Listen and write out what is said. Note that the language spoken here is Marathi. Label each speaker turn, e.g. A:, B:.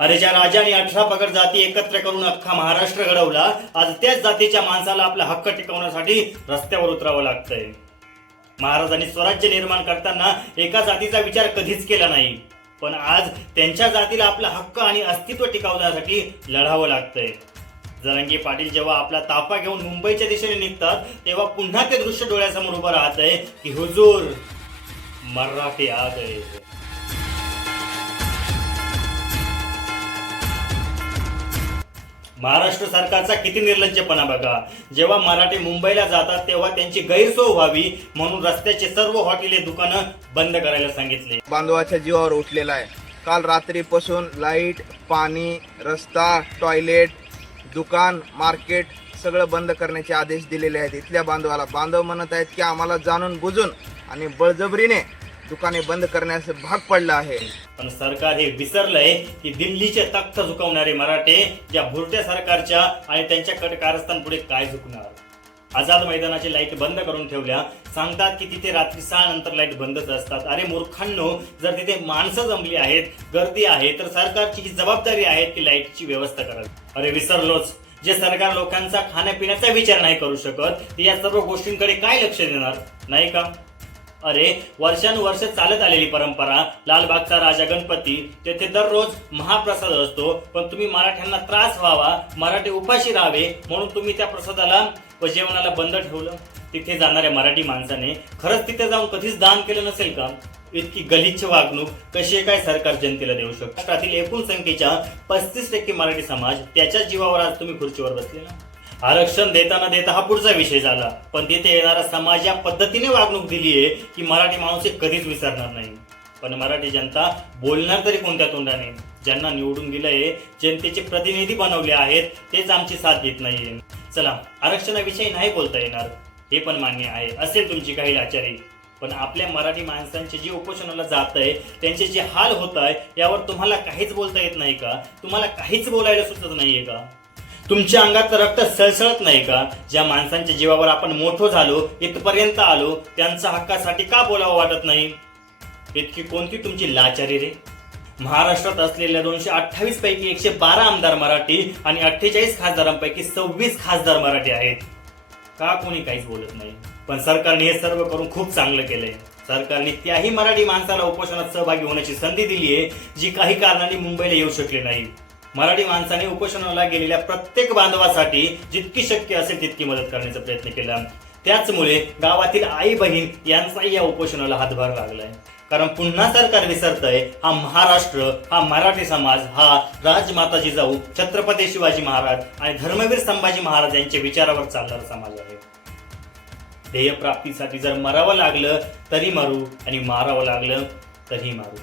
A: अरे ज्या राजाने अठरा पगड जाती एकत्र करून अख्खा महाराष्ट्र घडवला आज त्याच जातीच्या माणसाला आपला हक्क टिकवण्यासाठी रस्त्यावर उतरावं लागतंय. महाराजांनी स्वराज्य निर्माण करताना एका जातीचा विचार कधीच केला नाही. पण आज त्यांच्या जातीला आपला हक्क आणि अस्तित्व टिकवण्यासाठी लढावं लागतंय. जरंगी पाटील जेव्हा आपला ताफा घेऊन मुंबईच्या दिशेने निघतात तेव्हा पुन्हा ते दृश्य डोळ्यासमोर उभं आहे की हुजूर मराठी आज आहे महाराष्ट्र सरकारचा किती निर्लज्जपणा बघा. जेव्हा मराठी मुंबईला जातात तेव्हा त्यांची गैरसोय व्हावी म्हणून रस्त्याचे सर्व हॉटेले दुकानं बंद करायला सांगितले.
B: बांधवाच्या जीवावर उठलेला आहे. काल रात्रीपासून लाइट पाणी रस्ता टॉयलेट दुकान मार्केट सगळं बंद करण्याचे आदेश दिलेले आहेत. इथल्या बांधवाला बांधव म्हणत आहेत की आम्हाला जाणून बुजून आणि बळजबरीने दुकाने बंद करण्यास भाग पडला आहे.
A: पण सरकार हे विसरलंय की दिल्लीचे तख्त झुकवणारे मराठे या भुरट्या सरकारच्या आणि त्यांच्या कट कारस्थान पुढे काय झुकणार? आझाद मैदानाची लाइट बंद करून ठेवल्या. सांगतात की तिथे रात्री सहा नंतर लाइट बंदच असतात. अरे मूर्खांनो जर तिथे माणसं जमली आहेत गर्दी आहे तर सरकारची ही जबाबदारी आहे की लाईटची व्यवस्था करावी. अरे विसरलोच. जे सरकार लोकांचा खाण्यापिण्याचा विचार नाही करू शकत ते या सर्व गोष्टींकडे काय लक्ष देणार? नाही का? अरे वर्षानुवर्ष चालत आलेली परंपरा लालबागचा राजा गणपती तेथे दररोज महाप्रसाद असतो पण तुम्ही मराठ्यांना त्रास व्हावा मराठी उपाशी राहावे म्हणून तुम्ही त्या प्रसादाला व जेवणाला बंद ठेवलं. तिथे जाणाऱ्या मराठी माणसाने खरंच तिथे जाऊन कधीच दान केलं नसेल का? इतकी गलिच्छ वागणूक कशी आहे काय सरकार जनतेला देऊ शकतो? राष्ट्रातील एकूण संख्येच्या पस्तीस टक्के मराठी समाज त्याच्या जीवावर आज तुम्ही खुर्चीवर बसले ना आरक्षण देताना देता हा पुढचा विषय झाला. पण तिथे येणारा समाज या पद्धतीने वागणूक दिली आहे की मराठी माणूस हे कधीच विसरणार नाही. पण मराठी जनता बोलणार तरी कोणत्या तोंडाने? ज्यांना निवडून दिलंय जनतेचे प्रतिनिधी बनवले आहेत तेच आमची साथ देत नाहीये. चला आरक्षणाविषयी नाही बोलता येणार. हे पण मान्य आहे असेल तुमची काही लाचारी. पण आपल्या मराठी माणसांचे जे उपोषणाला जात आहे त्यांचे जे हाल होत आहे यावर तुम्हाला काहीच बोलता येत नाही का? तुम्हाला काहीच बोलायला सुचत नाहीये का? तुमच्या अंगात रक्त सळसळत नाही का? ज्या माणसांच्या जीवावर आपण मोठो झालो इथपर्यंत आलो त्यांचा हक्कासाठी का बोलावं वाटत नाही? इतकी कोणती तुमची लाचारी रे? महाराष्ट्रात असलेल्या दोनशे अठ्ठावीस पैकी एकशे बारा आमदार मराठी आणि अठ्ठेचाळीस खासदारांपैकी सव्वीस खासदार मराठी आहेत. का कोणी काहीच बोलत नाही? पण सरकारने हे सर्व करून खूप चांगलं केलंय. सरकारने त्याही मराठी माणसाला उपोषणात सहभागी होण्याची संधी दिली आहे जी काही कारणाने मुंबईला येऊ शकली नाही. मराठी माणसाने उपोषणाला गेलेल्या प्रत्येक बांधवासाठी जितकी शक्य असेल तितकी मदत करण्याचा प्रयत्न केला. त्याचमुळे गावातील आई बहीण यांचाही या उपोषणाला हातभार लागलाय. कारण पुन्हा सरकार विसरतंय हा महाराष्ट्र हा मराठी समाज हा राजमाता जिजाऊ छत्रपती शिवाजी महाराज आणि धर्मवीर संभाजी महाराज यांच्या विचारावर चालणारा समाज आहे. ध्येय प्राप्तीसाठी जर मरावं लागलं तरी मारू आणि मारावं लागलं तरी मारू.